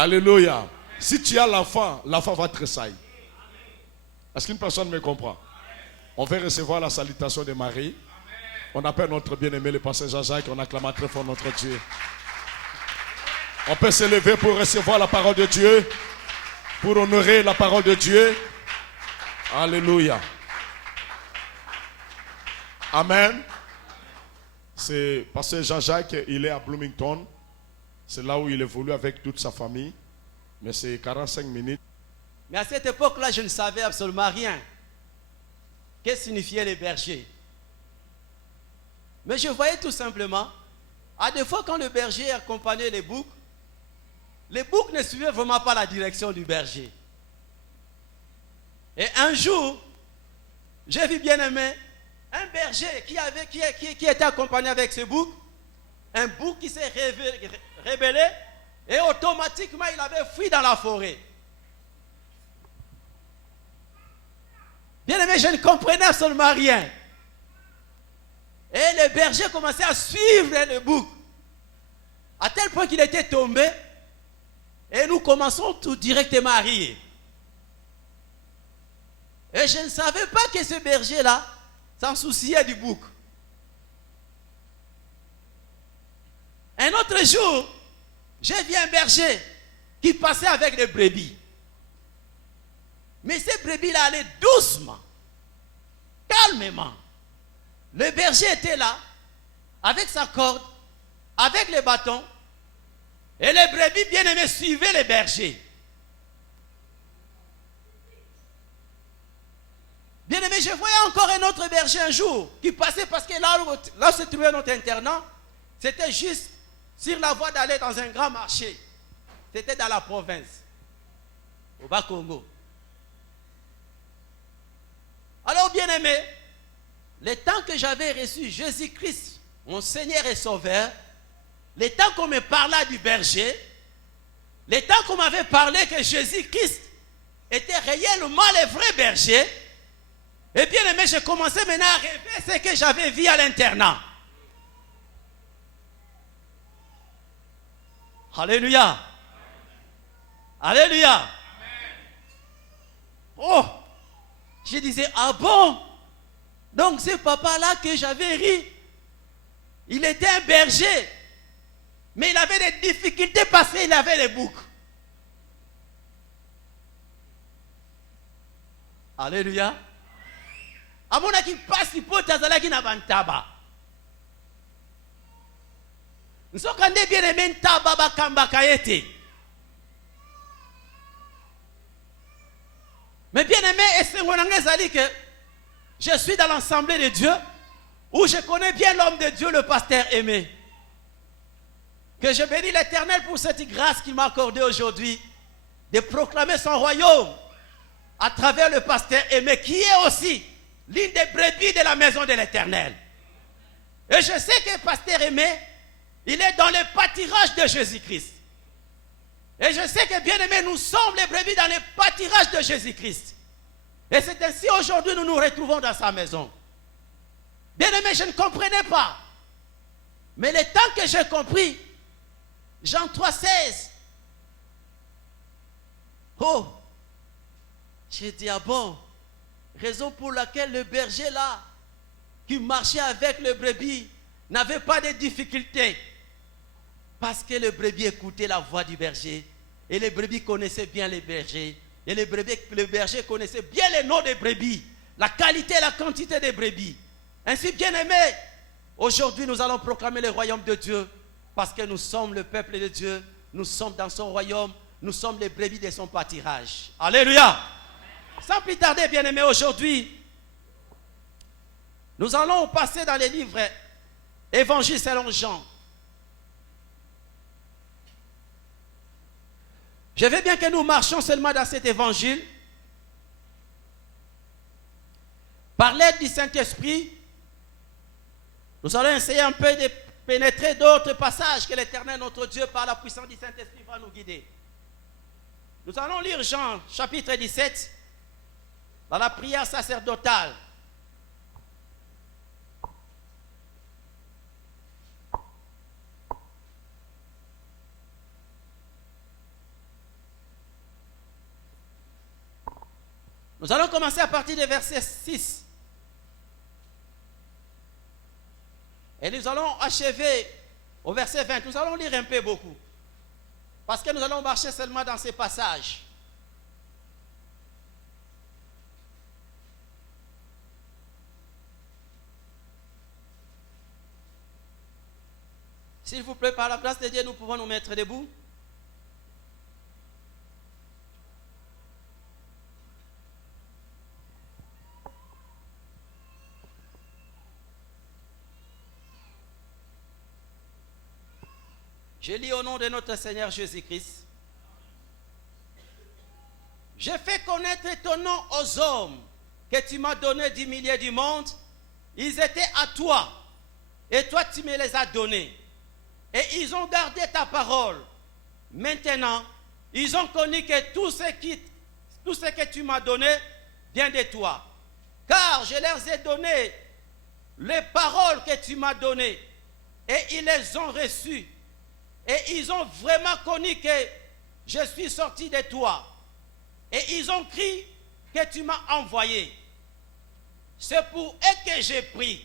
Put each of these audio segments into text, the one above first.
Alléluia. Si tu as l'enfant, l'enfant va tressailler. Est-ce qu'une personne me comprend? On va recevoir la salutation de Marie. On appelle notre bien-aimé le pasteur Jean-Jacques. On acclame très fort notre Dieu. On peut se lever pour recevoir la parole de Dieu, pour honorer la parole de Dieu. Alléluia. Amen. C'est pasteur Jean-Jacques, il est à Bloomington. C'est là où il évolue avec toute sa famille. Mais c'est 45 minutes. Mais à cette époque-là, je ne savais absolument rien. Qu'est-ce que signifiait les bergers? Mais je voyais tout simplement, à des fois quand le berger accompagnait les boucs ne suivaient vraiment pas la direction du berger. Et un jour, j'ai vu bien aimé un berger qui était accompagné avec ce bouc, un bouc qui s'est rébellé et automatiquement il avait fui dans la forêt. Bien aimé, je ne comprenais absolument rien. Et le berger commençait à suivre le bouc, à tel point qu'il était tombé, et nous commençons tout directement à rire. Et je ne savais pas que ce berger-là s'en souciait du bouc. Un autre jour, j'ai vu un berger qui passait avec des brebis. Mais ces brebis-là allaient doucement, calmement. Le berger était là, avec sa corde, avec les bâtons, et les brebis bien-aimés suivaient les bergers. Bien-aimé, je voyais encore un autre berger un jour qui passait parce que là où se trouvait notre internat, c'était juste sur la voie d'aller dans un grand marché. C'était dans la province, au Bas-Congo. Alors, bien-aimé, le temps que j'avais reçu Jésus-Christ, mon Seigneur et Sauveur, le temps qu'on me parlait du berger, le temps qu'on m'avait parlé que Jésus-Christ était réellement le vrai berger, et bien aimé, j'ai commencé maintenant à rêver ce que j'avais vu à l'internat. Alléluia. Alléluia. Oh, je disais, ah bon? Donc ce papa-là que j'avais ri, il était un berger, mais il avait des difficultés parce qu'il avait les boucs. Alléluia. Amona qui passe hypothèse qui n'a pas de tabac. Nous sommes quand bien aimé tabac kamba kayete. Mais bien aimé, et c'est mon anglais que je suis dans l'Assemblée de Dieu où je connais bien l'homme de Dieu, le pasteur Aimé. Que je bénis l'Éternel pour cette grâce qu'il m'a accordée aujourd'hui de proclamer son royaume à travers le pasteur Aimé qui est aussi l'une des brebis de la maison de l'Éternel. Et je sais que pasteur Aimé, il est dans le pâturage de Jésus-Christ. Et je sais que bien aimé, nous sommes les brebis dans le pâturage de Jésus-Christ. Et c'est ainsi aujourd'hui nous nous retrouvons dans sa maison. Bien aimé, je ne comprenais pas. Mais le temps que j'ai compris, Jean 3,16. Oh, j'ai dit, ah bon, raison pour laquelle le berger là, qui marchait avec le brebis, n'avait pas de difficultés. Parce que le brebis écoutait la voix du berger. Et les brebis connaissaient bien les bergers. Et le berger connaissait bien les noms des brebis. La qualité et la quantité des brebis. Ainsi, bien aimé, aujourd'hui nous allons proclamer le royaume de Dieu. Parce que nous sommes le peuple de Dieu. Nous sommes dans son royaume. Nous sommes les brebis de son pâturage. Alléluia. Sans plus tarder, bien aimé, aujourd'hui, nous allons passer dans les livres Évangile selon Jean. Je veux bien que nous marchions seulement dans cet évangile. Par l'aide du Saint-Esprit, nous allons essayer un peu de pénétrer d'autres passages que l'Éternel, notre Dieu, par la puissance du Saint-Esprit, va nous guider. Nous allons lire Jean, chapitre 17, dans la prière sacerdotale. Nous allons commencer à partir du verset 6. Et nous allons achever au verset 20. Nous allons lire un peu beaucoup. Parce que nous allons marcher seulement dans ces passages. S'il vous plaît, par la grâce de Dieu, nous pouvons nous mettre debout. Je lis au nom de notre Seigneur Jésus-Christ. J'ai fait connaître ton nom aux hommes que tu m'as donné du milieu du monde. Ils étaient à toi et toi tu me les as donnés. Et ils ont gardé ta parole. Maintenant, ils ont connu que tout ce que tu m'as donné vient de toi. Car je leur ai donné les paroles que tu m'as données et ils les ont reçues. Et ils ont vraiment connu que je suis sorti de toi. Et ils ont cru que tu m'as envoyé. C'est pour eux que j'ai pris.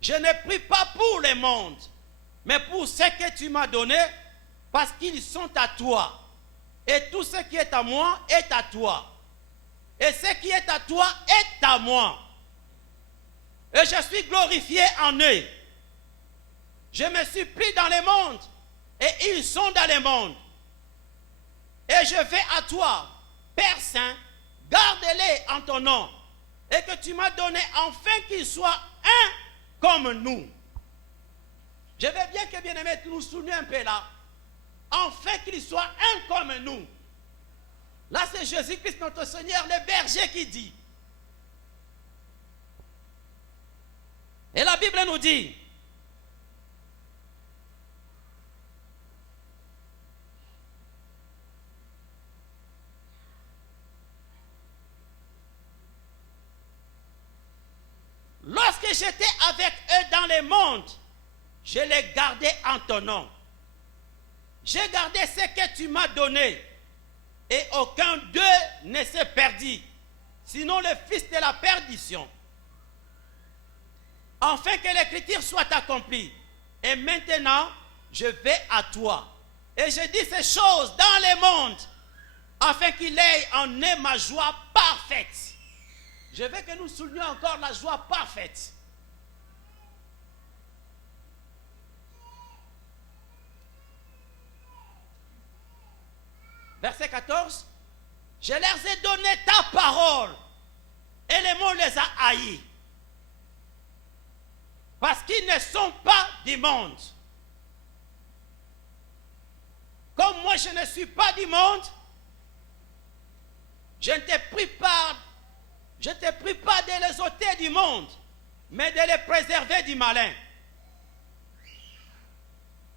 Je ne prie pas pour le monde, mais pour ce que tu m'as donné, parce qu'ils sont à toi. Et tout ce qui est à moi est à toi. Et ce qui est à toi est à moi. Et je suis glorifié en eux. Je me suis pris dans le monde et ils sont dans le monde. Et je vais à toi, Père Saint, garde-les en ton nom et que tu m'as donné afin qu'ils soient un comme nous. Je veux bien que bien-aimés, tu nous souviens un peu là. Afin qu'ils soient un comme nous. Là, c'est Jésus-Christ, notre Seigneur, le berger qui dit. Et la Bible nous dit, lorsque j'étais avec eux dans le monde, je les gardais en ton nom. J'ai gardé ce que tu m'as donné. Et aucun d'eux ne s'est perdu. Sinon le fils de la perdition. Afin que l'écriture soit accomplie. Et maintenant, je vais à toi. Et je dis ces choses dans le monde. Afin qu'il ait en eux ma joie parfaite. Je veux que nous soulignions encore la joie parfaite. Verset 14. Je leur ai donné ta parole et les mots les a haïs. Parce qu'ils ne sont pas du monde. Comme moi je ne suis pas du monde, je ne te prie pas de les ôter du monde, mais de les préserver du malin.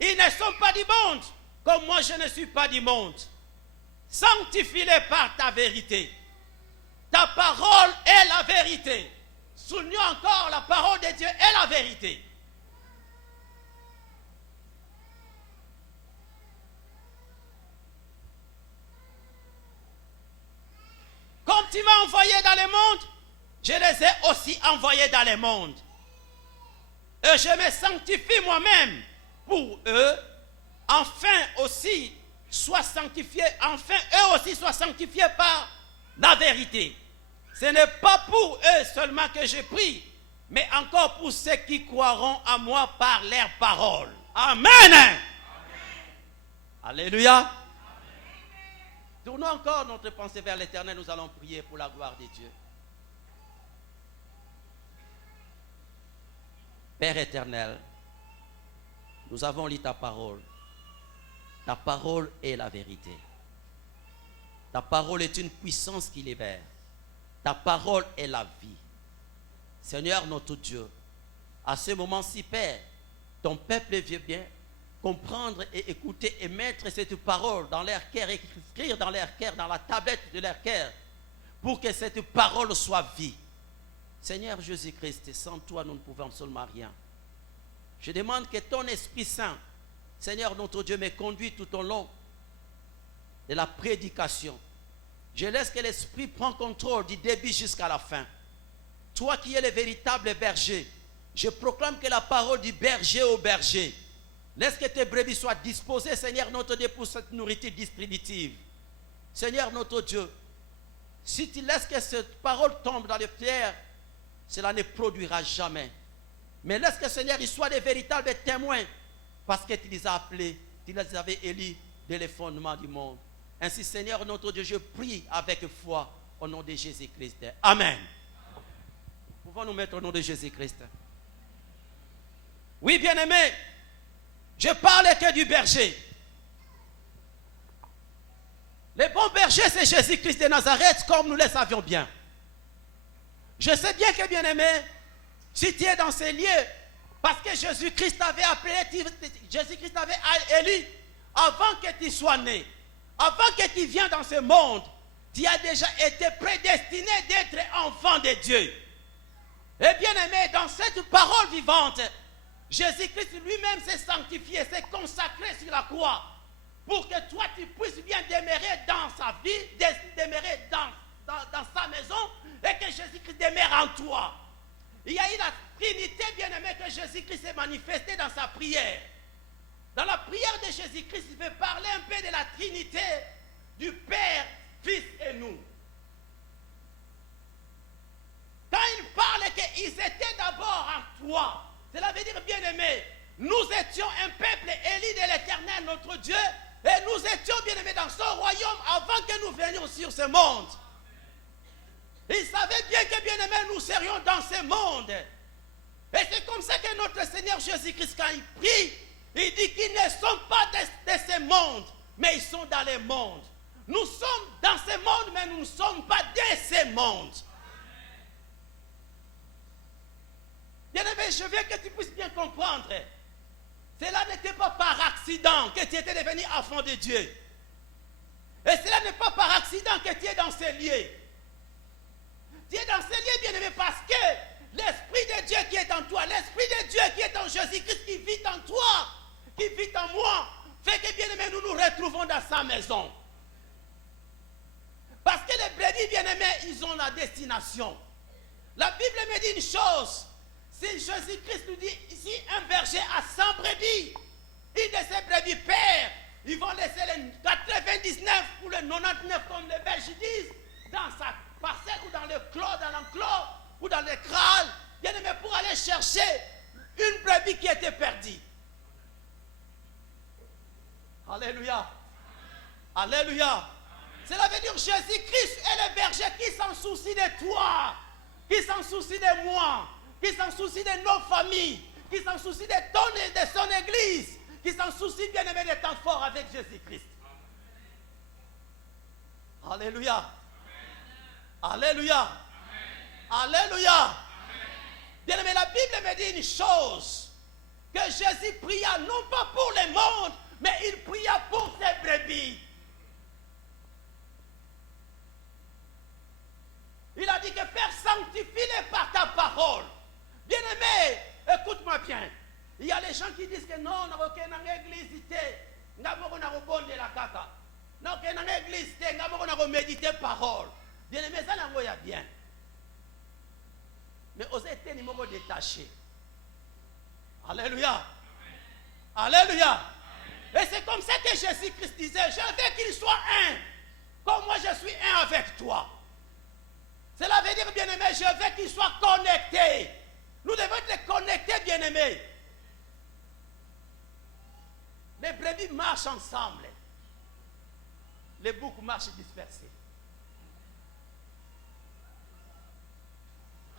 Ils ne sont pas du monde, comme moi je ne suis pas du monde. Sanctifie-les par ta vérité. Ta parole est la vérité. Soulignons encore, la parole de Dieu est la vérité. Comme tu m'as envoyé dans le monde, je les ai aussi envoyés dans le monde. Et je me sanctifie moi-même pour eux, enfin aussi soient sanctifiés, enfin eux aussi soient sanctifiés par la vérité. Ce n'est pas pour eux seulement que je prie, mais encore pour ceux qui croiront à moi par leurs paroles. Amen. Amen. Alléluia. Amen. Tournons encore notre pensée vers l'Éternel, nous allons prier pour la gloire de Dieu. Père éternel, nous avons lu ta parole. Ta parole est la vérité. Ta parole est une puissance qui libère. Ta parole est la vie. Seigneur notre Dieu, à ce moment-ci, Père, ton peuple veut bien comprendre et écouter et mettre cette parole dans leur cœur, écrire dans leur cœur, dans la tablette de leur cœur, pour que cette parole soit vie. Seigneur Jésus-Christ, sans toi, nous ne pouvons absolument rien. Je demande que ton Esprit Saint, Seigneur notre Dieu, me conduise tout au long de la prédication. Je laisse que l'Esprit prenne contrôle du début jusqu'à la fin. Toi qui es le véritable berger, je proclame que la parole du berger au berger, laisse que tes brebis soient disposées, Seigneur notre Dieu, pour cette nourriture distributive. Seigneur notre Dieu, si tu laisses que cette parole tombe dans les pierres, cela ne produira jamais. Mais laisse que, Seigneur, ils soient des véritables témoins, parce que tu les as appelés, tu les avais élus dès les fondements du monde. Ainsi, Seigneur notre Dieu, je prie avec foi au nom de Jésus-Christ. Amen. Pouvons nous mettre au nom de Jésus-Christ. Oui, bien-aimé, je parle que du berger. Le bon berger, c'est Jésus-Christ de Nazareth, comme nous le savions bien. Je sais bien que, bien-aimé, si tu es dans ces lieux, parce que Jésus-Christ t'avait appelé, Jésus-Christ t'avait élu avant que tu sois né, avant que tu viennes dans ce monde, tu as déjà été prédestiné d'être enfant de Dieu. Et bien-aimé, dans cette parole vivante, Jésus-Christ lui-même s'est sanctifié, s'est consacré sur la croix, pour que toi tu puisses bien demeurer dans sa vie, demeurer dans sa maison, et que Jésus-Christ demeure en toi. Il y a eu la Trinité, bien-aimé, que Jésus-Christ s'est manifesté dans sa prière. Dans la prière de Jésus-Christ, il veut parler un peu de la Trinité du Père, Fils et nous. Quand il parle qu'ils étaient d'abord en toi, cela veut dire, bien-aimé, nous étions un peuple élu de l'Éternel, notre Dieu, et nous étions, bien-aimés, dans son royaume avant que nous venions sur ce monde. Il savait bien que, bien-aimés, nous serions dans ce monde. Et c'est comme ça que notre Seigneur Jésus-Christ, quand il prie, il dit qu'ils ne sont pas de ce monde, mais ils sont dans le monde. Nous sommes dans ce monde, mais nous ne sommes pas de ce monde. Bien-aimé, je veux que tu puisses bien comprendre. Cela n'était pas par accident que tu étais devenu enfant de Dieu. Et cela n'est pas par accident que tu es dans ces lieux. Tu es dans ces lieux, bien-aimé, parce que l'Esprit de Dieu qui est en toi, l'Esprit de Dieu qui est en Jésus-Christ, qui vit en toi, qui vit en moi, fait que, bien-aimé, nous nous retrouvons dans sa maison. Parce que les brebis, bien-aimés, ils ont la destination. La Bible me dit une chose. Si Jésus-Christ nous dit, ici, un berger a 100 brebis, une de ces brebis perd, ils vont laisser les 99 ou les 99, comme les bergers disent, dans sa parcelle ou dans le clos, dans l'enclos ou dans le kraal, bien aimé, pour aller chercher une brebis qui était perdue. Alléluia. Alléluia. Cela veut dire Jésus-Christ est le berger qui s'en soucie de toi, qui s'en soucie de moi, qui s'en soucie de nos familles, qui s'en soucie de son église, qui s'en soucie, bien aimé, des temps forts avec Jésus-Christ. Alléluia. Alléluia. Alléluia. Bien aimé, la Bible me dit une chose, que Jésus pria non pas pour le monde, mais il pria pour ses brebis. Il a dit que Père, sanctifie-les par ta parole. Bien-aimé, écoute-moi bien. Il y a les gens qui disent que non, on n'a aucune église, on n'a pas de la caca. Non, on n'a aucune église, on n'a pas méditer parole. Bien-aimé, ça n'a pas bien. Mais osez être numéro détaché. Alléluia. Alléluia. Et c'est comme ça que Jésus-Christ disait, je veux qu'il soit un, comme moi je suis un avec toi. Cela veut dire, bien-aimé, je veux qu'il soit connecté. Nous devons être connectés, bien-aimés. Les brebis marchent ensemble. Les boucs marchent dispersés.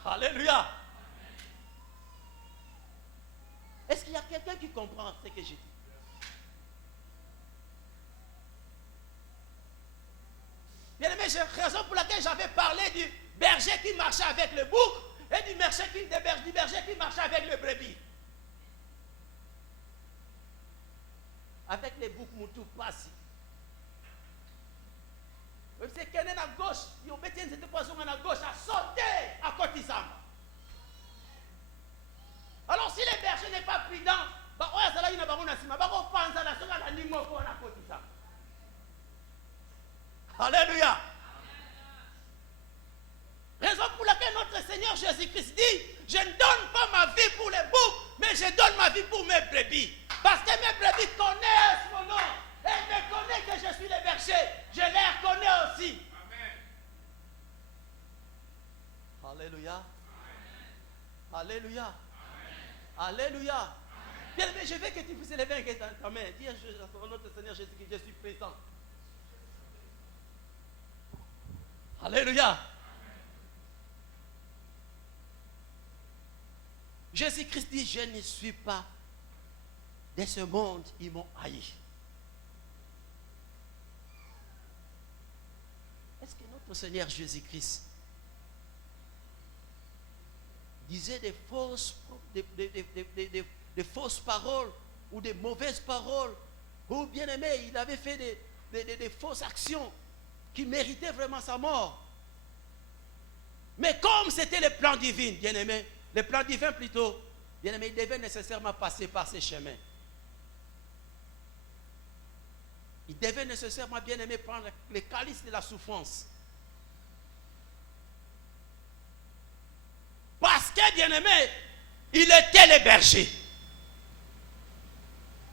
Alléluia. Est-ce qu'il y a quelqu'un qui comprend ce que j'ai dit? Bien-aimé, j'ai raison pour laquelle j'avais parlé du berger qui marchait avec le bouc et du berger qui marchait avec le brebis. Avec les boucs, moutou passe. C'est quelqu'un à gauche, il obéit cette poisson à gauche, à sauter à côté de ça. Alors si le berger n'est pas prudent, Alléluia. Jésus-Christ dit, je ne donne pas ma vie pour les boucs, mais je donne ma vie pour mes brebis. Parce que mes brebis connaissent mon nom. Elles me connaissent que je suis le berger. Je les connais aussi. Amen. Alléluia. Amen. Alléluia. Amen. Alléluia. Bien, mais je veux que tu puisses lever ta main. Dis à notre Seigneur Jésus que je suis présent. Alléluia. Jésus-Christ dit, je ne suis pas de ce monde, ils m'ont haï. Est-ce que notre Seigneur Jésus-Christ disait des fausses paroles ou des mauvaises paroles, ou bien aimé, il avait fait des fausses actions qui méritaient vraiment sa mort? Mais comme c'était le plan divin, bien aimé, le plan divin plutôt, bien aimé, il devait nécessairement passer par ces chemins. Il devait nécessairement, bien aimé, prendre le calice de la souffrance. Parce que, bien aimé, il était le berger.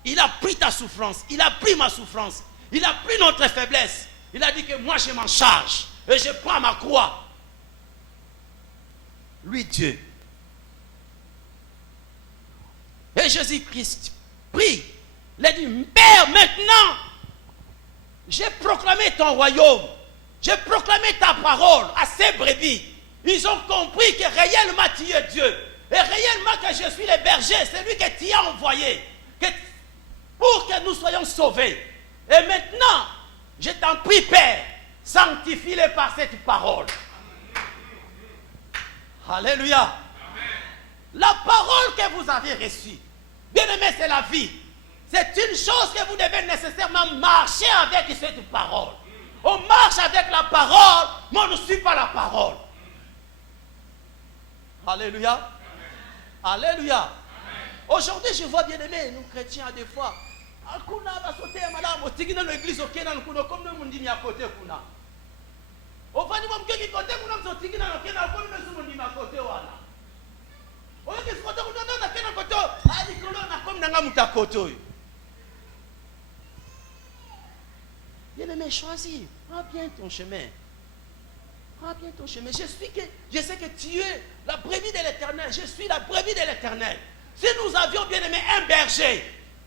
Il a pris ta souffrance, il a pris ma souffrance, il a pris notre faiblesse. Il a dit que moi je m'en charge et je prends ma croix. Lui, Dieu. Et Jésus-Christ prie. Il a dit, Père, maintenant, j'ai proclamé ton royaume. J'ai proclamé ta parole à ces brebis. Ils ont compris que réellement tu es Dieu. Et réellement que je suis le berger, c'est lui que tu as envoyé. Pour que nous soyons sauvés. Et maintenant, je t'en prie, Père, sanctifie-les par cette parole. Alléluia. Amen. La parole que vous avez reçue, bien aimé, c'est la vie. C'est une chose que vous devez nécessairement marcher avec cette parole. On marche avec la parole, mais on ne suit pas la parole. Alléluia. Amen. Alléluia. Aujourd'hui, je vois, bien aimé, nous chrétiens, des fois, on va sauter à madame, on va dans l'église, on va comme nous, on dit à côté. On va dire que qui côté kuna mtotiki na kena kwa mimi sumu ndima kote wana. Oyo kiskoto kuna na kena kote hadi kolo na kwa mnanga mutakoto. Bien-aimé, choisis, prends bien ton chemin. Prends bien ton chemin. Je sais que tu es la brebis de l'Éternel. Je suis la brebis de l'Éternel. Si nous avions, bien aimé, un berger,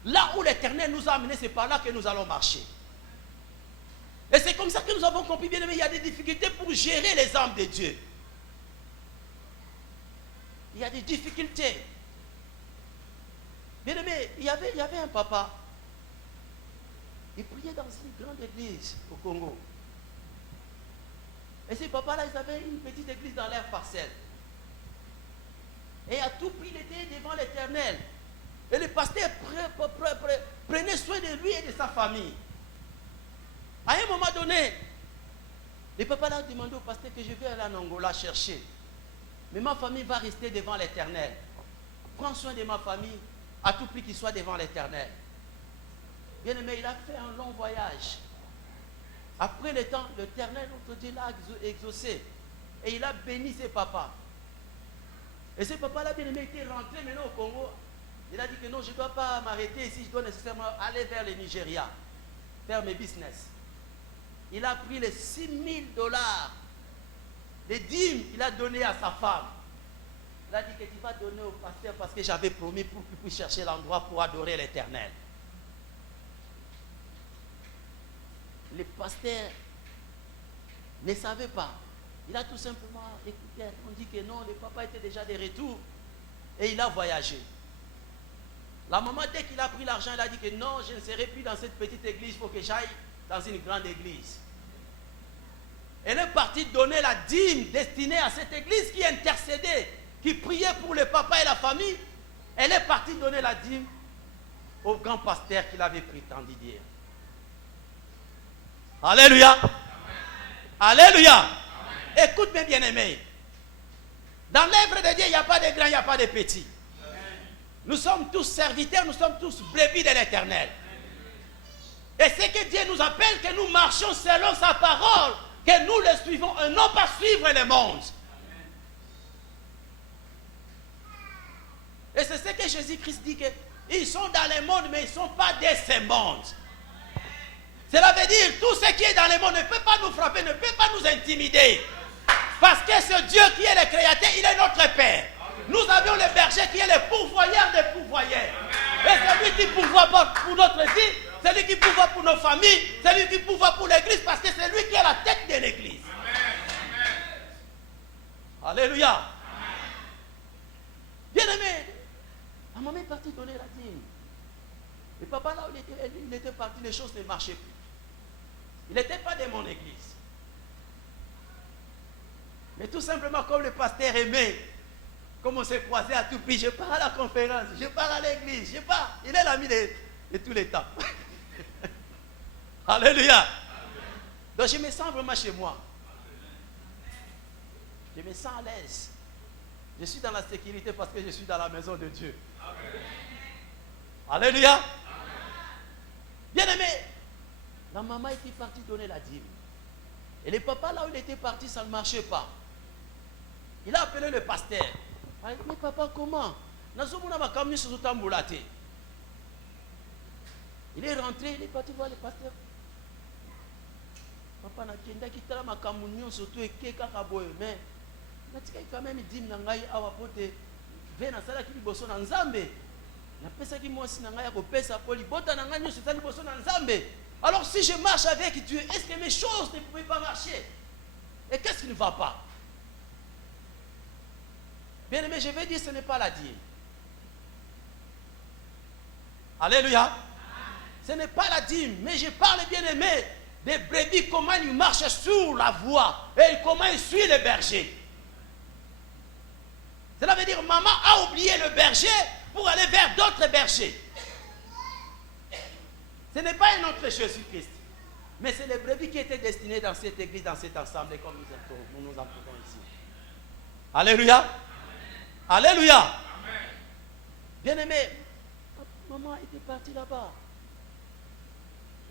là où l'Éternel nous a amenés, c'est par là que nous allons marcher. Et c'est comme ça que nous avons compris, bien aimé, il y a des difficultés pour gérer les âmes de Dieu. Il y a des difficultés. Bien aimé, il y avait un papa. Il priait dans une grande église au Congo. Et ces papas-là, ils avaient une petite église dans leur parcelle. Et à tout prix, il était devant l'Éternel. Et le pasteur prenait soin de lui et de sa famille. À un moment donné, le papa là demandé au pasteur que je vais aller en Angola chercher. Mais ma famille va rester devant l'Éternel. Prends soin de ma famille, à tout prix qu'il soit devant l'Éternel. Bien aimé, il a fait un long voyage. Après le temps, l'Éternel, notre Dieu, l'a exaucé. Et il a béni ses papas. Et ce papa-là, bien aimé, était rentré maintenant au Congo. Il a dit que non, je ne dois pas m'arrêter ici, je dois nécessairement aller vers le Nigeria, faire mes business. Il a pris les $6,000, les dîmes qu'il a donné à sa femme. Il a dit que tu vas donner au pasteur parce que j'avais promis pour qu'il puisse chercher l'endroit pour adorer l'Éternel. Le pasteur ne savait pas. Il a tout simplement écouté. On dit que non, le papa était déjà de retour et il a voyagé. La maman, dès qu'il a pris l'argent, il a dit que non, je ne serai plus dans cette petite église, il faut que j'aille dans une grande église. Elle est partie donner la dîme destinée à cette église qui intercédait, qui priait pour le papa et la famille. Elle est partie donner la dîme au grand pasteur qu'il avait prétendu dire. Alléluia. Amen. Alléluia. Amen. Écoute-moi, bien-aimé. Dans l'œuvre de Dieu, il n'y a pas de grands, il n'y a pas de petits. Nous sommes tous serviteurs, nous sommes tous brebis de l'Éternel. Et c'est que Dieu nous appelle, que nous marchions selon sa parole, que nous le suivons et non pas suivre le monde. Et c'est ce que Jésus-Christ dit, qu'ils sont dans le monde, mais ils ne sont pas de ce monde. Cela veut dire, tout ce qui est dans le monde ne peut pas nous frapper, ne peut pas nous intimider. Parce que ce Dieu qui est le créateur, il est notre Père. Nous avions le berger qui est le pourvoyeur des pourvoyeurs. Et c'est lui qui pourvoit pour notre vie, c'est lui qui pourvoit pour nos familles, c'est lui qui pourvoit pour l'église, parce que c'est lui qui est la tête de l'église. Alléluia. Bien-aimé, la maman est partie donner la dîme. Et papa, là où il était parti, les choses ne marchaient plus. Il n'était pas de mon église. Mais tout simplement, comme le pasteur aimait, comme on s'est croisé à tout prix, je pars à la conférence, je pars à l'église, je pars. Il est l'ami de tous les temps. Alléluia. Donc je me sens vraiment chez moi. Je me sens à l'aise. Je suis dans la sécurité parce que je suis dans la maison de Dieu. Alléluia. Bien-aimé, la maman était partie donner la dîme. Et le papa, là où il était parti, ça ne marchait pas. Il a appelé le pasteur. Il a dit, mais papa, comment? Il est rentré, il est parti voir le pasteur. Papa n'a pas dit, ma communion surtout et qui mais il quand même dit, nangai awapote, vena sala ki liboso na nzambe. Na pesa ki moi si nangai akopesa poli bota nangai nyo sala liboso na nzambe. Alors si je marche avec Dieu, est-ce que mes choses ne pouvaient pas marcher? Et qu'est-ce qui ne va pas? Bien aimé, je vais dire, ce n'est pas la dîme. Alléluia. Ce n'est pas la dîme, mais je parle, bien aimé, des brebis, comment ils marchent sur la voie et comment ils suivent le berger. Cela veut dire, maman a oublié le berger pour aller vers d'autres bergers. Ce n'est pas un autre Jésus-Christ, mais c'est les brebis qui étaient destinés dans cette église, dans cet ensemble, comme nous nous entourons ici. Alléluia. Alléluia. Bien-aimé, maman était partie là-bas.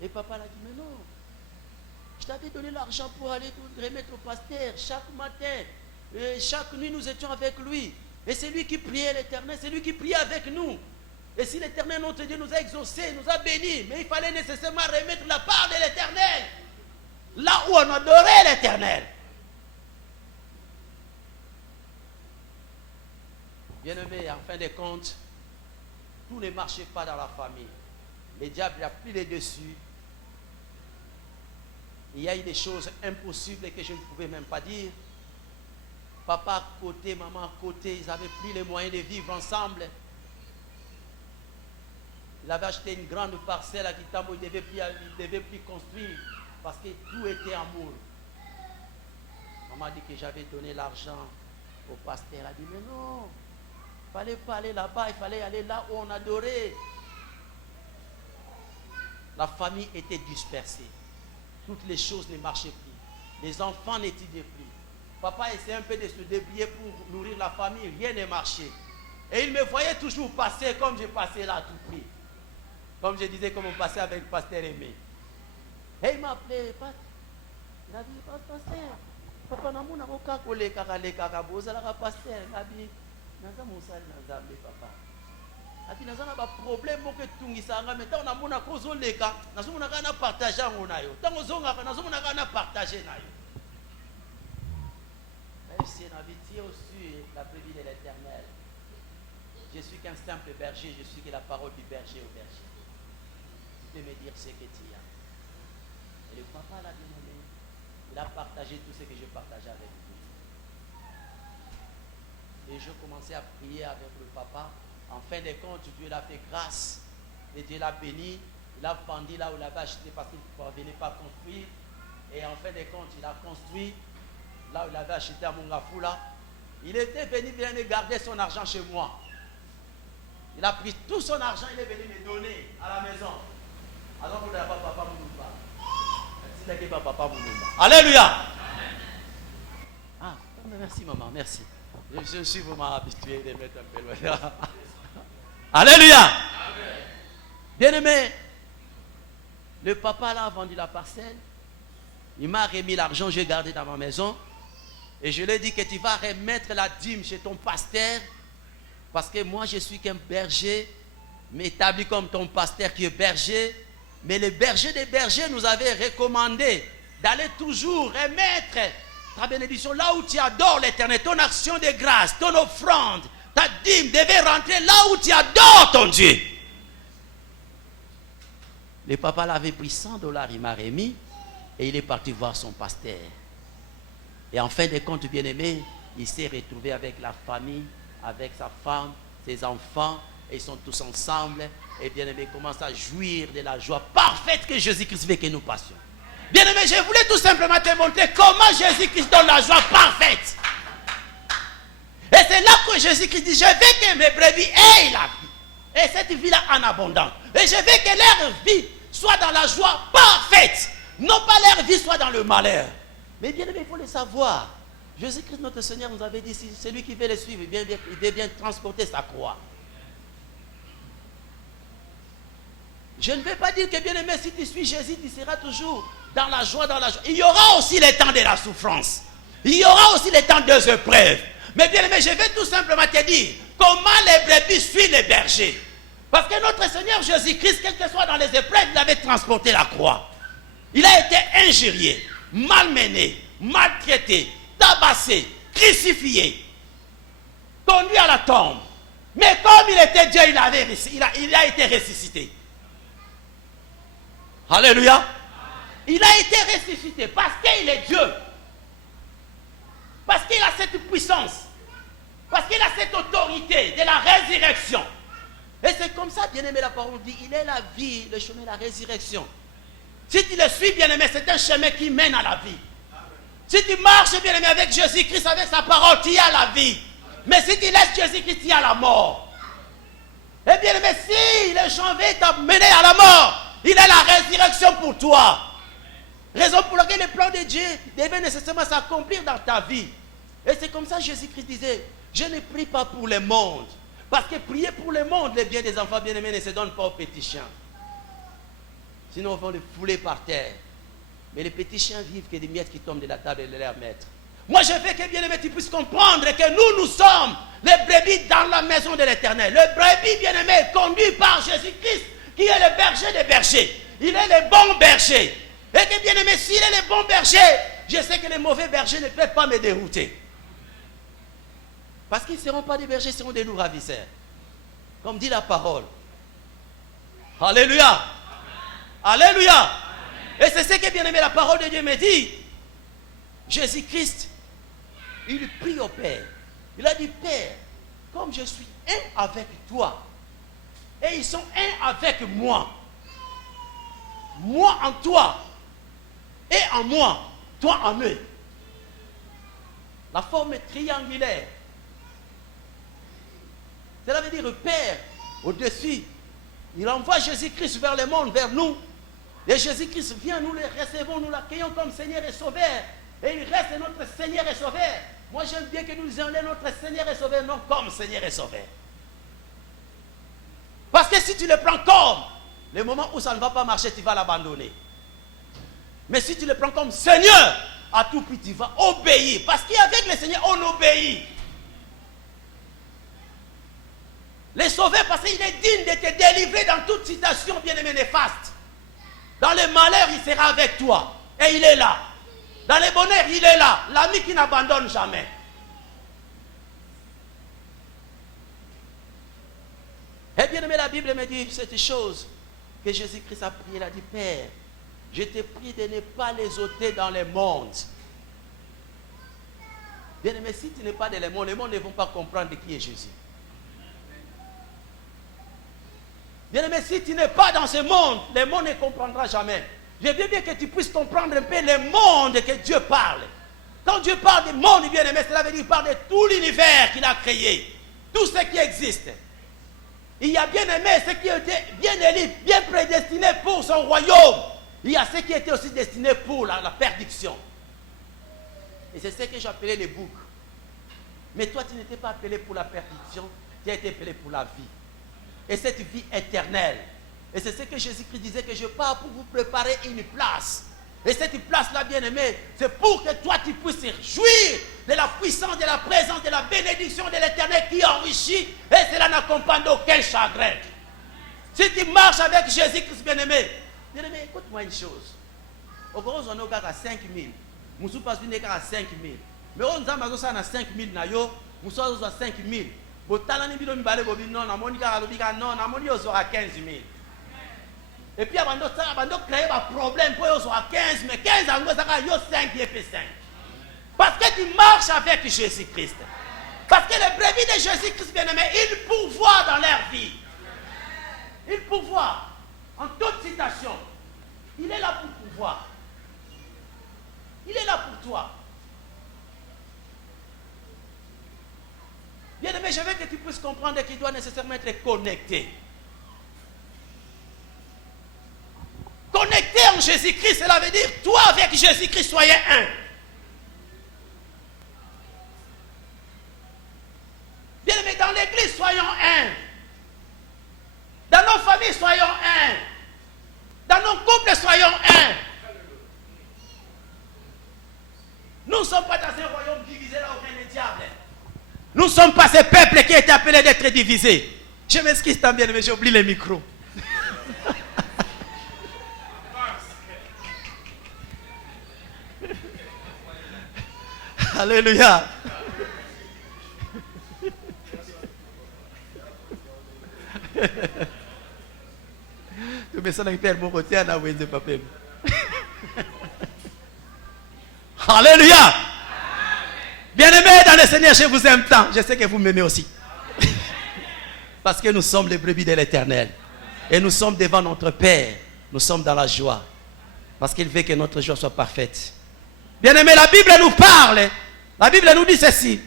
Et papa l'a dit, mais non, je t'avais donné l'argent pour aller remettre au pasteur chaque matin. Et chaque nuit, nous étions avec lui. Et c'est lui qui priait l'Éternel, c'est lui qui priait avec nous. Et si l'Éternel, notre Dieu, nous a exaucés, nous a bénis, mais il fallait nécessairement remettre la part de l'Éternel. Là où on adorait l'Éternel. Bien-aimé, en fin de compte, tout ne marchait pas dans la famille. Le diable a pris les dessus. Il y a eu des choses impossibles que je ne pouvais même pas dire. Papa à côté, maman à côté, ils avaient pris les moyens de vivre ensemble. Il avait acheté une grande parcelle à Kitambo, il ne devait plus construire parce que tout était amour. Maman a dit que j'avais donné l'argent au pasteur. Elle a dit, mais non, il ne fallait pas aller là-bas, il fallait aller là où on adorait. La famille était dispersée. Toutes les choses ne marchaient plus. Les enfants n'étudiaient plus. Papa essayait un peu de se débrouiller pour nourrir la famille. Rien ne marchait. Et il me voyait toujours passer comme je passais là à tout prix. Comme je disais, comme on passait avec le pasteur Aimé. Et il m'a appelé. Il a dit, pasteur, papa n'a pas de collègue pasteur. Il a dit, papa. Ati nazana ba problème moko etungisanga meta on amona kozoleka nazomona kana partager ngo nayo tango zonga nazomona kana partager nayo. Même si on habite aussi la brebis de l'Éternel. Je suis qu'un simple berger, je suis que la parole du berger au berger. Tu peux me dire ce que tu as. Et le papa l'a bien aimé. Il a partagé tout ce que je partageais avec lui. Et je commençais à prier avec le papa. En fin de compte, Dieu l'a fait grâce. Et Dieu l'a béni. Il a vendu là où il avait acheté parce qu'il ne venait pas construire. Et en fin de compte, il a construit là où il avait acheté à Mongafoula. Il était venu venir garder son argent chez moi. Il a pris tout son argent, il est venu me donner à la maison. Alors vous n'avez pas papa Mounouba. Alléluia. Ah, merci maman, merci. Je suis vraiment habitué de mettre un peu loin. Alléluia. Bien-aimé, le papa là a vendu la parcelle. Il m'a remis l'argent, j'ai gardé dans ma maison. Et je lui ai dit que tu vas remettre la dîme chez ton pasteur. Parce que moi, je suis qu'un berger, mais établi comme ton pasteur qui est berger. Mais le berger des bergers nous avait recommandé d'aller toujours remettre ta bénédiction là où tu adores l'Éternel, ton action de grâce, ton offrande, ta dîme devait rentrer là où tu adores ton Dieu. Le papa l'avait pris $100, il m'a remis et il est parti voir son pasteur. Et en fin de compte, bien aimé, il s'est retrouvé avec la famille, avec sa femme, ses enfants, et ils sont tous ensemble. Et bien aimé, commence à jouir de la joie parfaite que Jésus-Christ veut que nous passions. Bien aimé, je voulais tout simplement te montrer comment Jésus-Christ donne la joie parfaite. Et c'est là que Jésus-Christ dit, je veux que mes brebis aient la vie. Et cette vie-là en abondance. Et je veux que leur vie soit dans la joie parfaite. Non pas leur vie soit dans le malheur. Mais bien aimé, il faut le savoir. Jésus-Christ notre Seigneur nous avait dit, si celui qui veut le suivre, il veut bien transporter sa croix. Je ne veux pas dire que bien aimé, si tu suis Jésus, tu seras toujours dans la joie, dans la joie. Il y aura aussi les temps de la souffrance. Il y aura aussi les temps des épreuves. Mais bien aimé, je vais tout simplement te dire comment les brebis suivent les bergers. Parce que notre Seigneur Jésus-Christ, quel que soit dans les épreuves, il avait transporté la croix. Il a été injurié, malmené, maltraité, tabassé, crucifié, conduit à la tombe. Mais comme il était Dieu, il a été ressuscité. Alléluia. Il a été ressuscité parce qu'il est Dieu. Parce qu'il a cette puissance. Parce qu'il a cette autorité de la résurrection. Et c'est comme ça, bien-aimé, la parole dit, il est la vie, le chemin de la résurrection. Si tu le suis, bien-aimé, c'est un chemin qui mène à la vie. Si tu marches, bien-aimé, avec Jésus-Christ, avec sa parole, tu as la vie. Mais si tu laisses Jésus-Christ, tu as la mort. Et bien-aimé, si le chemin t'a mené à la mort, il est la résurrection pour toi. Raison pour laquelle le plan de Dieu devait nécessairement s'accomplir dans ta vie. Et c'est comme ça que Jésus-Christ disait, je ne prie pas pour le monde. Parce que prier pour le monde, les biens des enfants bien-aimés ne se donnent pas aux petits chiens. Sinon, on va les fouler par terre. Mais les petits chiens vivent que des miettes qui tombent de la table de leur maître. Moi, je veux que bien-aimé, tu puisses comprendre que nous sommes les brebis dans la maison de l'Éternel. Le brebis bien-aimé conduit par Jésus-Christ, qui est le berger des bergers. Il est le bon berger. Et que bien aimé, s'il est le bon berger, je sais que les mauvais bergers ne peuvent pas me dérouter. Parce qu'ils ne seront pas des bergers, ils seront des loups ravisseurs. Comme dit la parole. Alléluia. Alléluia. Et c'est ce que bien aimé la parole de Dieu me dit. Jésus-Christ, il prie au Père. Il a dit, Père, comme je suis un avec toi, et ils sont un avec moi. Moi en toi, et en moi, toi en eux. La forme est triangulaire. Cela veut dire le Père au-dessus. Il envoie Jésus-Christ vers le monde, vers nous. Et Jésus-Christ vient, nous le recevons, nous l'accueillons comme Seigneur et Sauveur. Et il reste notre Seigneur et Sauveur. Moi j'aime bien que nous disions notre Seigneur et Sauveur, non comme Seigneur et Sauveur. Parce que si tu le prends comme, le moment où ça ne va pas marcher, tu vas l'abandonner. Mais si tu le prends comme Seigneur, à tout prix tu vas obéir. Parce qu'avec le Seigneur, on obéit. Les sauver parce qu'il est digne de te délivrer dans toute situation bien-aimée néfaste. Dans le malheur, il sera avec toi. Et il est là. Dans le bonheur, il est là. L'ami qui n'abandonne jamais. Et bien aimé, la Bible me dit cette chose que Jésus-Christ a prié. Il a dit, Père, je te prie de ne pas les ôter dans le monde. Bien aimé, si tu n'es pas dans le monde ne vont pas comprendre qui est Jésus. Bien aimé, si tu n'es pas dans ce monde, le monde ne comprendra jamais. Je veux bien que tu puisses comprendre un peu le monde que Dieu parle. Quand Dieu parle du monde, bien aimé, cela veut dire qu'il parle de tout l'univers qu'il a créé. Tout ce qui existe. Il y a bien aimé ceux qui étaient bien élus, bien prédestinés pour son royaume. Il y a ceux qui étaient aussi destinés pour la perdition. Et c'est ce que j'appelais les boucs. Mais toi, tu n'étais pas appelé pour la perdition, tu as été appelé pour la vie. Et cette vie éternelle. Et c'est ce que Jésus-Christ disait, que je pars pour vous préparer une place. Et cette place-là, bien aimé, c'est pour que toi, tu puisses jouir de la puissance, de la présence, de la bénédiction de l'Éternel qui enrichit et cela n'accompagne d'aucun chagrin. Si tu marches avec Jésus-Christ bien-aimé, écoute-moi une chose. Au gros, on est à 5 000. Nous sommes pas à 5 000. Mais on a 5 000 nayo, nous sommes à 5 000. Non, non, sera 15 000. Et puis, avant de créer un problème, pour y sera 15, mais 15 ans, il y a 5 et 5. Parce que tu marches avec Jésus-Christ. Parce que les brebis de Jésus-Christ, bien-aimé, ils pourvoient dans leur vie. Ils pourvoient en toute situation. Il est là pour pouvoir. Il est là pour toi. Bien-aimé, je veux que tu puisses comprendre qu'il doit nécessairement être connecté. Connecté en Jésus-Christ, cela veut dire toi avec Jésus-Christ, soyez un. Bien-aimé, dans l'église, soyons un. Dans nos familles, soyons un. Dans nos couples, soyons un. Nous ne sommes pas dans un royaume divisé là où vient le diable. Nous ne sommes pas ce peuple qui est appelé d'être divisé. Je m'excuse tant bien, mais j'ai oublié le micro. Alléluia. Tu me sens un peu mon côté, on a oublié de papier. Alléluia. Bien-aimés dans le Seigneur, je vous aime tant. Je sais que vous m'aimez aussi. Parce que nous sommes les brebis de l'Éternel. Et nous sommes devant notre Père. Nous sommes dans la joie. Parce qu'il veut que notre joie soit parfaite. Bien-aimés, la Bible nous parle. La Bible nous dit ceci.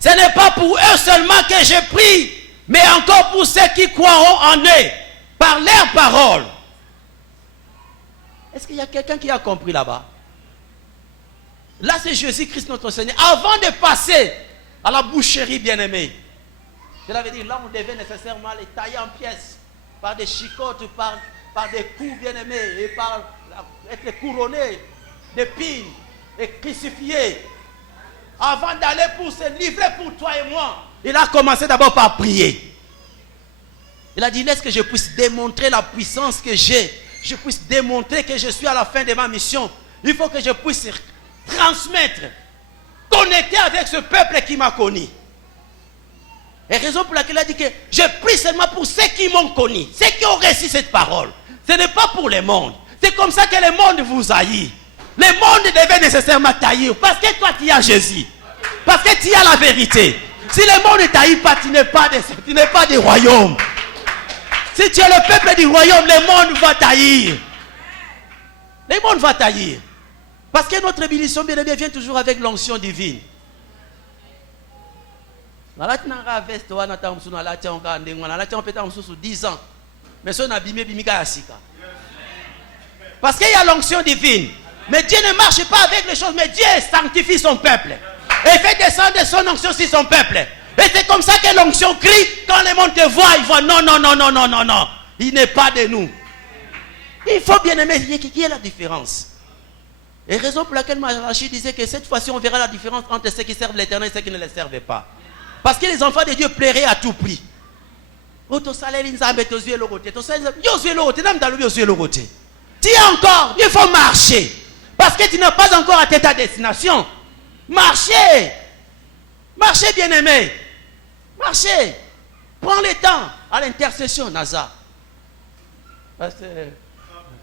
Ce n'est pas pour eux seulement que je prie, mais encore pour ceux qui croiront en eux, par leurs paroles. Est-ce qu'il y a quelqu'un qui a compris là-bas? Là, c'est Jésus-Christ notre Seigneur. Avant de passer à la boucherie, bien-aimée, cela veut dire, là, on devait nécessairement les tailler en pièces, par des chicottes, par des coups, bien-aimés, et par être couronné d'épines et crucifié. Avant d'aller pour se livrer pour toi et moi, il a commencé d'abord par prier. Il a dit, est-ce que je puisse démontrer la puissance que j'ai? Je puisse démontrer que je suis à la fin de ma mission. Il faut que je puisse transmettre, connecter avec ce peuple qui m'a connu. Et raison pour laquelle il a dit que je prie seulement pour ceux qui m'ont connu, ceux qui ont reçu cette parole. Ce n'est pas pour le monde. C'est comme ça que le monde vous haït. Le monde devait nécessairement tailler parce que toi tu as Jésus. Parce que tu as la vérité. Si le monde ne taille pas, tu n'es pas du royaume. Si tu es le peuple du royaume, le monde va taillir. Le monde va taillir. Parce que notre bénédiction bien-aimée vient toujours avec l'onction divine. Parce qu'il y a l'onction divine. Mais Dieu ne marche pas avec les choses, mais Dieu sanctifie son peuple. Et fait descendre son onction sur son peuple. Et c'est comme ça que l'onction crie. Quand le monde te voit, il voit non, non, non, non, non, non, non. Il n'est pas de nous. Il faut bien aimer. Il y a la différence. Et raison pour laquelle Malachi disait que cette fois-ci, on verra la différence entre ceux qui servent l'Éternel et ceux qui ne le servent pas. Parce que les enfants de Dieu plairaient à tout prix. Dis encore, il faut marcher. Parce que tu n'as pas encore atteint ta destination. Marchez. Marchez, bien-aimé. Marchez. Prends le temps à l'intercession, Naza.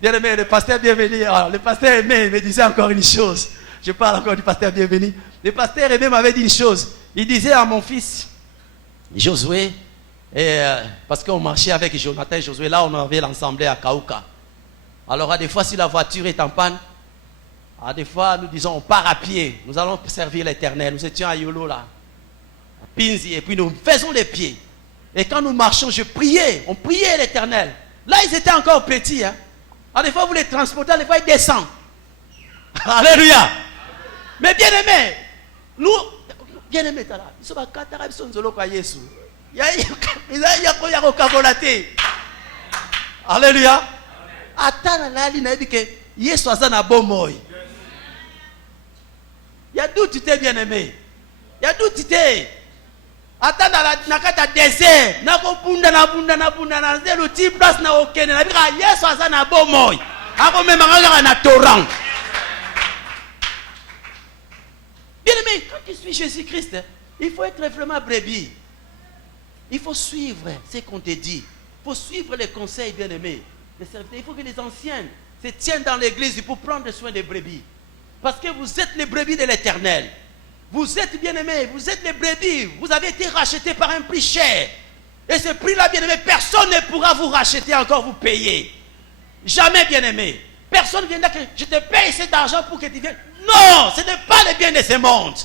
Bien-aimé, le pasteur bienvenu. Alors, le pasteur Aimé me disait encore une chose. Je parle encore du pasteur bienvenu. Le pasteur Aimé m'avait dit une chose. Il disait à mon fils, Josué, parce qu'on marchait avec Jonathan et Josué, là on avait l'assemblée à Kauka. Alors, à des fois, si la voiture est en panne, à des fois, nous disons, on part à pied. Nous allons servir l'Éternel. Nous étions à Yolo, là, à Pinzi, et puis nous faisons les pieds. Et quand nous marchons, je priais. On priait l'Éternel. Là, ils étaient encore petits. Hein. À des fois, vous les transportez, à des fois, ils descendent. Alléluia. Mais bien aimé, nous, bien aimé, ils sont à Katara, ils sont à Yesu. Alléluia. Il y a d'où tu t'es bien aimé. Il y a d'où tu t'es. Attends dans la désert. Na bunda na zelo ti place na okene na bika Yesu azana bomoy. Ako même na torrent. Bien aimé, quand tu suis Jésus-Christ, il faut être vraiment brebis. Il faut suivre ce qu'on te dit. Il faut suivre les conseils, bien aimés. Il faut que les anciens se tiennent dans l'église pour prendre soin des brebis. Parce que vous êtes les brebis de l'Éternel. Vous êtes bien-aimés, vous êtes les brebis. Vous avez été rachetés par un prix cher. Et ce prix-là, bien-aimé, personne ne pourra vous racheter encore, vous payer. Jamais, bien-aimé. Personne ne viendra que je te paye cet argent pour que tu viennes. Non, ce n'est pas le bien de ce monde.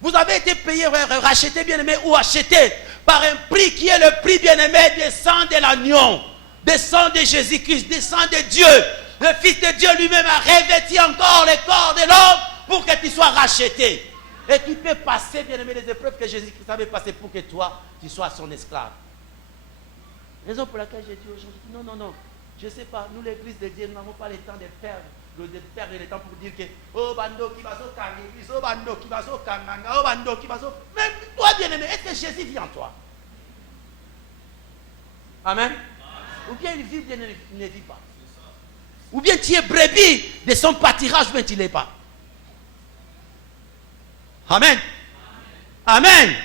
Vous avez été payé, racheté, bien-aimé, ou acheté par un prix qui est le prix, bien-aimé, du sang de l'agneau, du sang de Jésus-Christ, du sang de Dieu. Le Fils de Dieu lui-même a revêtu encore le corps de l'homme pour que tu sois racheté. Et tu peux passer, bien-aimé, les épreuves que Jésus-Christ avait passées pour que toi, tu sois son esclave. Raison pour laquelle j'ai dit aujourd'hui, non, je ne sais pas, nous l'église de Dieu, nous n'avons pas le temps de perdre le temps pour dire que oh bando qui va so kangi, oh bando qui va so kanganga, oh bando qui va so. Même toi, bien-aimé, est-ce que Jésus vit en toi? Amen. Ou bien il vit, bien il ne vit pas. Ou bien tu es brebis de son pâturage, mais tu ne l'es pas. Amen. Amen.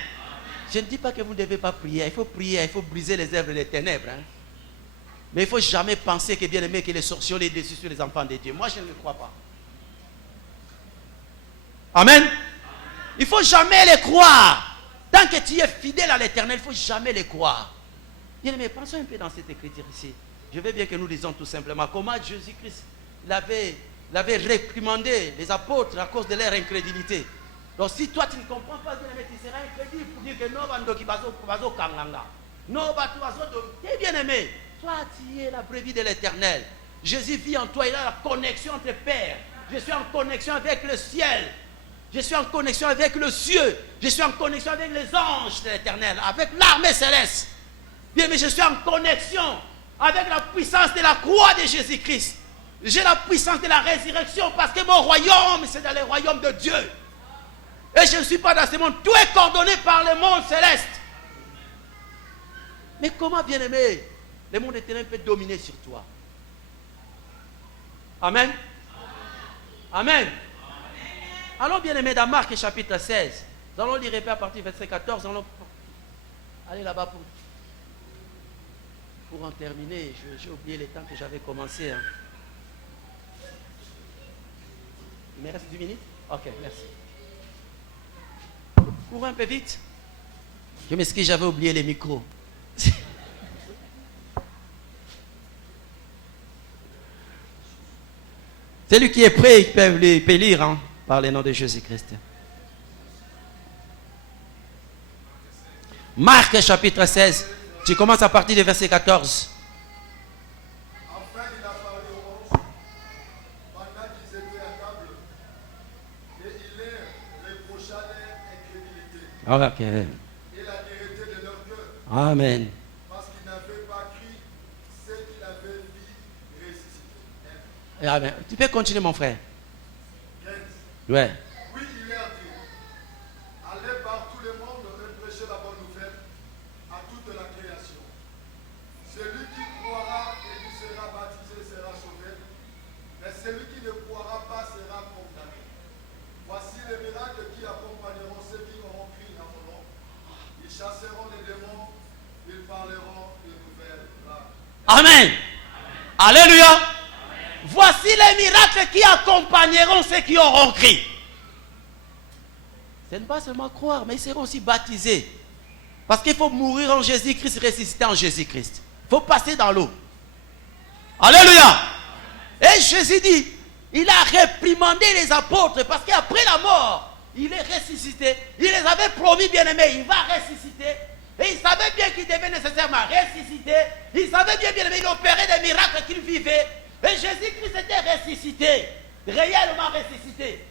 Je ne dis pas que vous ne devez pas prier. Il faut prier, il faut briser les œuvres des ténèbres. Hein. Mais il ne faut jamais penser que bien aimé que les sorciers ont les dessus sur les enfants de Dieu. Moi, je ne le crois pas. Amen. Il ne faut jamais les croire. Tant que tu es fidèle à l'Éternel, il ne faut jamais les croire. Bien aimé, pensons un peu dans cette écriture ici. Je veux bien que nous lisions tout simplement comment Jésus-Christ l'avait réprimandé les apôtres à cause de leur incrédulité. Donc si toi tu ne comprends pas, bien aimé, tu seras incrédule pour dire que non, bando qui va zo kanganga. Non, tu vas zo. Tu es bien aimé. Toi, tu es la brebis de l'Éternel. Jésus vit en toi. Il a la connexion entre Père. Je suis en connexion avec le ciel. Je suis en connexion avec le ciel. Je suis en connexion avec les anges de l'Éternel. Avec l'armée céleste. Bien, mais je suis en connexion avec la puissance de la croix de Jésus-Christ. J'ai la puissance de la résurrection parce que mon royaume, c'est dans le royaume de Dieu. Et je ne suis pas dans ce monde. Tout est coordonné par le monde céleste. Mais comment, bien aimé, le monde éternel peut dominer sur toi? Amen. Amen. Allons, bien aimé, dans Marc chapitre 16. Nous allons lire à partir du verset 14. Nous allons aller là-bas pour en terminer. J'ai oublié le temps que j'avais commencé. Hein. Il me reste 10 minutes? Ok, merci. Cours un peu vite. Je m'excuse, j'avais oublié les micros. Celui qui est prêt, il peut lire hein, par le nom de Jésus-Christ. Marc chapitre 16. Tu commences à partir du verset 14. Enfin, il apparut aux 11 pendant qu'ils étaient à table et il leur reprocha leur incrédulité et la dureté de leur cœur. Amen. Parce qu'ils n'avaient pas cru ce qu'il avait vu ressusciter. Amen. Tu peux continuer, mon frère. 15. Ouais. Oui, il leur dit, allez par tout le monde et prêchez la bonne nouvelle à toute la création. Celui qui croira et qui sera baptisé sera sauvé, mais celui qui ne croira pas sera condamné. Voici les miracles qui accompagneront ceux qui auront cru à mon nom. Ils chasseront les démons, ils parleront de nouvelles langues. Amen. Alléluia. Voici les miracles qui accompagneront ceux qui auront cru. Ce n'est pas seulement croire, mais ils seront aussi baptisés. Parce qu'il faut mourir en Jésus-Christ, ressusciter en Jésus-Christ. Il faut passer dans l'eau. Alléluia. Et Jésus dit, il a réprimandé les apôtres parce qu'après la mort, il est ressuscité. Il les avait promis, bien aimé, il va ressusciter. Et il savait bien qu'il devait nécessairement ressusciter. Il savait bien, bien aimé, il opérait des miracles qu'il vivait. Et Jésus-Christ était ressuscité, réellement ressuscité.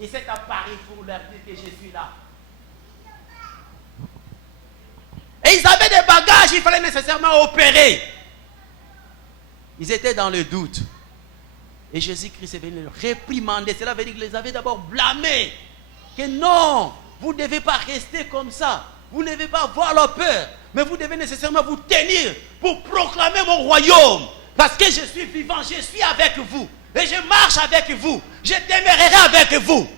Il s'est apparu pour leur dire que je suis là. Et ils avaient des bagages, il fallait nécessairement opérer. Ils étaient dans le doute. Et Jésus-Christ est venu leur réprimander. Cela veut dire qu'ils les avaient d'abord blâmés. que non, vous ne devez pas rester comme ça. Vous ne devez pas avoir la peur. Mais vous devez nécessairement vous tenir pour proclamer mon royaume. Parce que je suis vivant, je suis avec vous. Et je marche avec vous. Je demeurerai avec vous.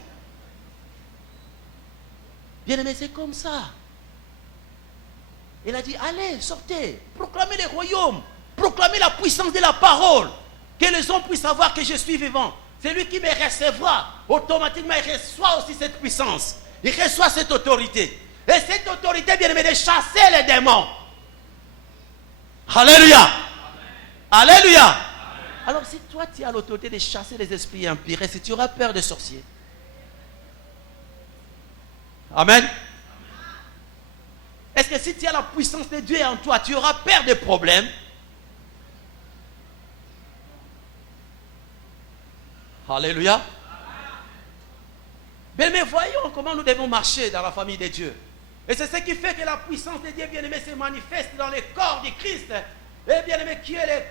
Bien-aimé, c'est comme ça. Il a dit, allez, sortez, proclamez le royaume. Proclamez la puissance de la parole. Que les hommes puissent savoir que je suis vivant. Celui qui me recevra, automatiquement, il reçoit aussi cette puissance. Il reçoit cette autorité. Et cette autorité, bien aimé, de chasser les démons. Alléluia. Amen. Alléluia. Amen. Alors, si toi, tu as l'autorité de chasser les esprits impurs, et si tu auras peur des sorciers. Amen. Est-ce que si tu as la puissance de Dieu en toi, tu auras peur des problèmes? Alléluia. Mais voyons comment nous devons marcher dans la famille de Dieu. Et c'est ce qui fait que la puissance de Dieu, bien-aimé, se manifeste dans le corps du Christ. Et bien-aimé, qui est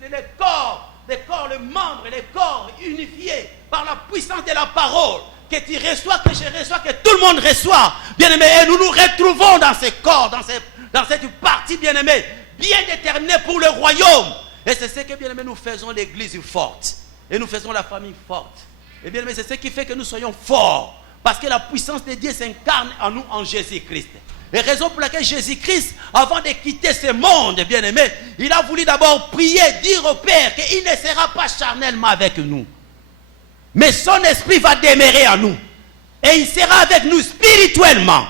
le corps, le membre, le corps unifié par la puissance de la parole. Que tu reçois, que je reçois, que tout le monde reçoit. Bien-aimé, et nous nous retrouvons dans ce corps, dans cette partie, bien-aimé, bien déterminée pour le royaume. Et c'est ce que, bien-aimé, nous faisons l'église forte. Et nous faisons la famille forte. Et bien, c'est ce qui fait que nous soyons forts. Parce que la puissance de Dieu s'incarne en nous, en Jésus-Christ. Et raison pour laquelle Jésus-Christ, avant de quitter ce monde, bien aimé, il a voulu d'abord prier, dire au Père qu'il ne sera pas charnellement avec nous. Mais son esprit va demeurer en nous. Et il sera avec nous spirituellement.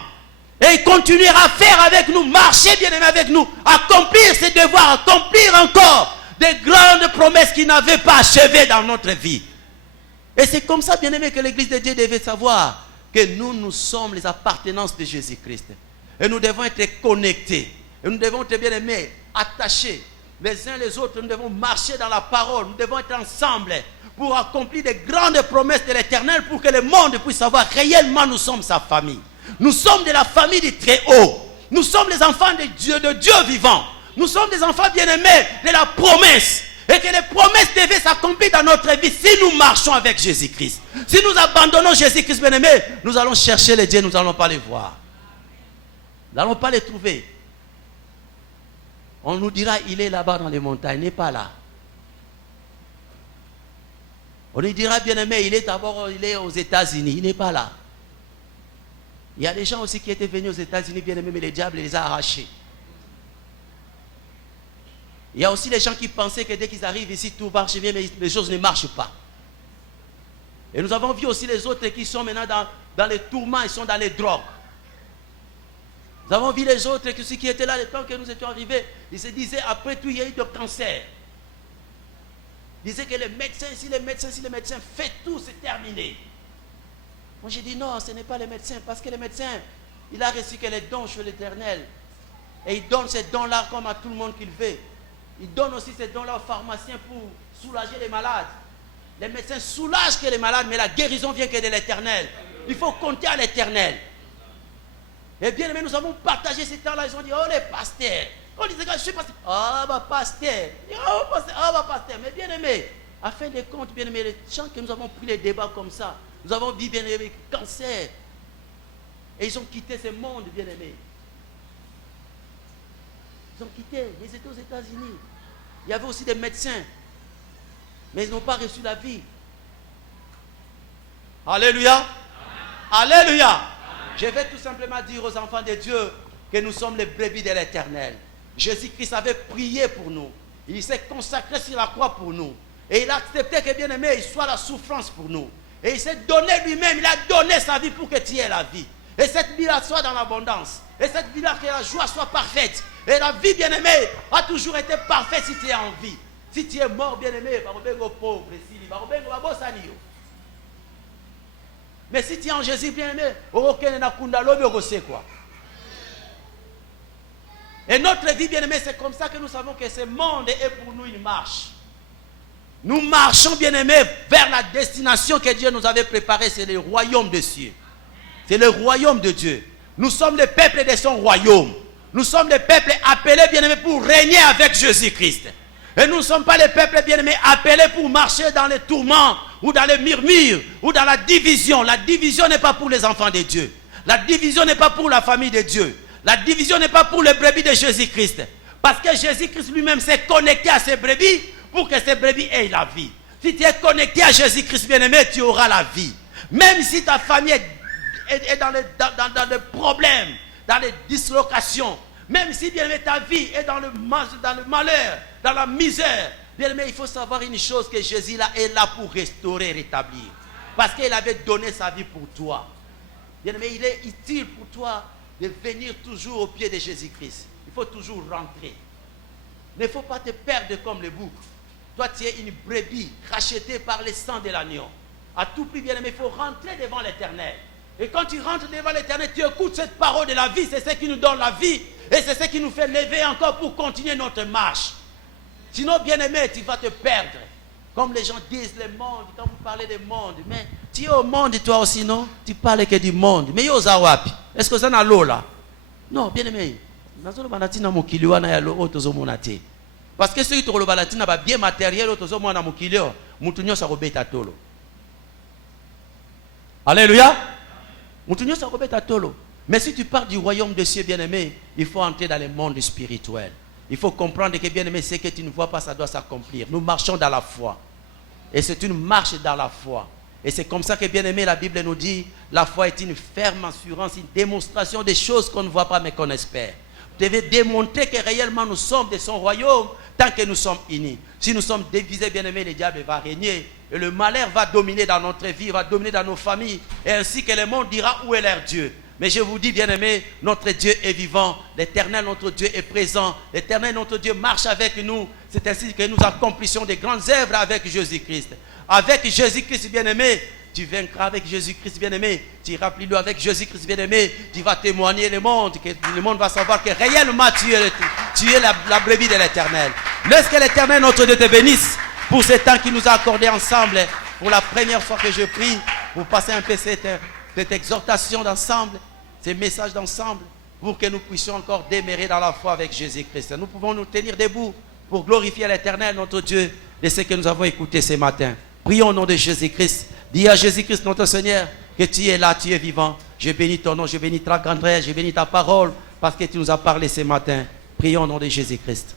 Et il continuera à faire avec nous, marcher bien aimé avec nous, accomplir ses devoirs, accomplir encore des grandes promesses qu'il n'avait pas achevées dans notre vie. Et c'est comme ça, bien aimé, que l'église de Dieu devait savoir que nous sommes les appartenances de Jésus-Christ. Et nous devons être connectés. Et nous devons être, bien aimés, attachés les uns les autres. Nous devons marcher dans la parole. Nous devons être ensemble pour accomplir des grandes promesses de l'Éternel, pour que le monde puisse savoir réellement nous sommes sa famille. Nous sommes de la famille du Très-Haut. Nous sommes les enfants de Dieu vivant. Nous sommes des enfants bien-aimés de la promesse. Et que les promesses devaient s'accomplir dans notre vie si nous marchons avec Jésus-Christ. Si nous abandonnons Jésus-Christ, bien-aimé, nous allons chercher les dieux, nous n'allons pas les voir. Nous n'allons pas les trouver. On nous dira, il est là-bas dans les montagnes, il n'est pas là. On nous dira, bien-aimé, il est aux États-Unis, il n'est pas là. Il y a des gens aussi qui étaient venus aux États-Unis, bien-aimés, mais le diable les a arrachés. Il y a aussi les gens qui pensaient que dès qu'ils arrivent ici, tout marche bien, mais les choses ne marchent pas. Et nous avons vu aussi les autres qui sont maintenant dans les tourments, ils sont dans les drogues. Nous avons vu les autres qui étaient là le temps que nous étions arrivés. Ils se disaient, après tout, il y a eu de cancer. Ils disaient que les médecins, si les médecins font tout, c'est terminé. Moi j'ai dit non, ce n'est pas les médecins, parce que les médecins, il a reçu que les dons chez l'Éternel. Et il donne ces dons-là comme à tout le monde qu'il veut. Il donne aussi ces dons-là aux pharmaciens pour soulager les malades. Les médecins soulagent que les malades, mais la guérison vient que de l'Éternel. Il faut compter à l'Éternel. Et bien aimé, nous avons partagé ces temps-là. Ils ont dit, oh les pasteurs. On disait, je suis pasteur. Ah, bah pasteur. Ah, bah pasteur. Mais bien aimé, à fin de compte, bien aimé, les gens que nous avons pris les débats comme ça, nous avons vu bien aimé cancer. Et ils ont quitté ce monde, bien aimé. Ils ont quitté, ils étaient aux États-Unis. Il y avait aussi des médecins, mais ils n'ont pas reçu la vie. Alléluia. Amen. Alléluia. Amen. Je vais tout simplement dire aux enfants de Dieu que nous sommes les brebis de l'Éternel. Jésus-Christ avait prié pour nous. Il s'est consacré sur la croix pour nous. Et il a accepté que, bien aimé, il soit la souffrance pour nous. Et il s'est donné lui-même, il a donné sa vie pour que tu aies la vie. Et cette vie-là soit dans l'abondance. Et cette vie-là, que la joie soit parfaite. Et la vie, bien-aimée, a toujours été parfaite si tu es en vie. Si tu es mort, bien-aimé, pauvre, mais si tu es en Jésus, bien-aimé, quoi. Et notre vie, bien-aimé, c'est comme ça que nous savons que ce monde est pour nous une marche. Nous marchons, bien-aimé, vers la destination que Dieu nous avait préparée. C'est le royaume des cieux. C'est le royaume de Dieu. Nous sommes le peuple de son royaume. Nous sommes le peuple appelé, bien-aimé, pour régner avec Jésus-Christ. Et nous ne sommes pas les peuples bien-aimés appelés pour marcher dans les tourments ou dans les murmures ou dans la division. La division n'est pas pour les enfants de Dieu. La division n'est pas pour la famille de Dieu. La division n'est pas pour les brebis de Jésus-Christ. Parce que Jésus-Christ lui-même s'est connecté à ses brebis pour que ces brebis aient la vie. Si tu es connecté à Jésus-Christ bien-aimé, tu auras la vie. Même si ta famille est dans les problèmes, dans les dislocations, même si bien-aimé ta vie est dans le malheur, dans la misère, bien-aimé, il faut savoir une chose, que Jésus est là pour restaurer, rétablir. Parce qu'il avait donné sa vie pour toi. Bien-aimé, il est utile pour toi de venir toujours au pied de Jésus-Christ. Il faut toujours rentrer. Il ne faut pas te perdre comme le bouc. Toi, tu es une brebis rachetée par le sang de l'agneau. À tout prix, bien-aimé, il faut rentrer devant l'Éternel. Et quand tu rentres devant l'Éternel, tu écoutes cette parole de la vie. C'est ce qui nous donne la vie. Et c'est ce qui nous fait lever encore pour continuer notre marche. Sinon, bien-aimé, tu vas te perdre. Comme les gens disent, le monde, quand vous parlez du monde, mais tu es au monde toi aussi, non? Tu parles que du monde. Mais yo zawapi? Est-ce que ça n'a l'eau là? Non, bien-aimé. Parce que ceux qui ont le bien matériel, alléluia. Mais si tu parles du royaume des cieux, bien-aimé, il faut entrer dans le monde spirituel. Il faut comprendre que, bien-aimé, ce que tu ne vois pas, ça doit s'accomplir. Nous marchons dans la foi. Et c'est une marche dans la foi. Et c'est comme ça que, bien-aimé, la Bible nous dit, la foi est une ferme assurance, une démonstration des choses qu'on ne voit pas mais qu'on espère. Vous devez démontrer que réellement nous sommes de son royaume tant que nous sommes unis. Si nous sommes divisés, bien-aimés, le diable va régner. Et le malheur va dominer dans notre vie, va dominer dans nos familles. Et ainsi que le monde dira où est leur Dieu. Mais je vous dis, bien-aimés, notre Dieu est vivant. L'Éternel, notre Dieu, est présent. L'Éternel, notre Dieu, marche avec nous. C'est ainsi que nous accomplissons des grandes œuvres avec Jésus-Christ. Avec Jésus-Christ, bien-aimé, tu vaincras avec Jésus-Christ, bien-aimé. Tu rappelles-le avec Jésus-Christ, bien-aimé. Tu vas témoigner le monde. Que le monde va savoir que réellement tu es la brebis de l'Éternel. Laisse que l'Éternel, notre Dieu, te bénisse pour ce temps qu'il nous a accordé ensemble. Pour la première fois que je prie, pour passer un peu cette exhortation d'ensemble, ces messages d'ensemble, pour que nous puissions encore demeurer dans la foi avec Jésus-Christ. Nous pouvons nous tenir debout pour glorifier l'Éternel, notre Dieu, de ce que nous avons écouté ce matin. Prions au nom de Jésus-Christ. Dis à Jésus-Christ, notre Seigneur, que tu es là, tu es vivant. Je bénis ton nom, je bénis ta grandeur, je bénis ta parole, parce que tu nous as parlé ce matin. Prions au nom de Jésus-Christ.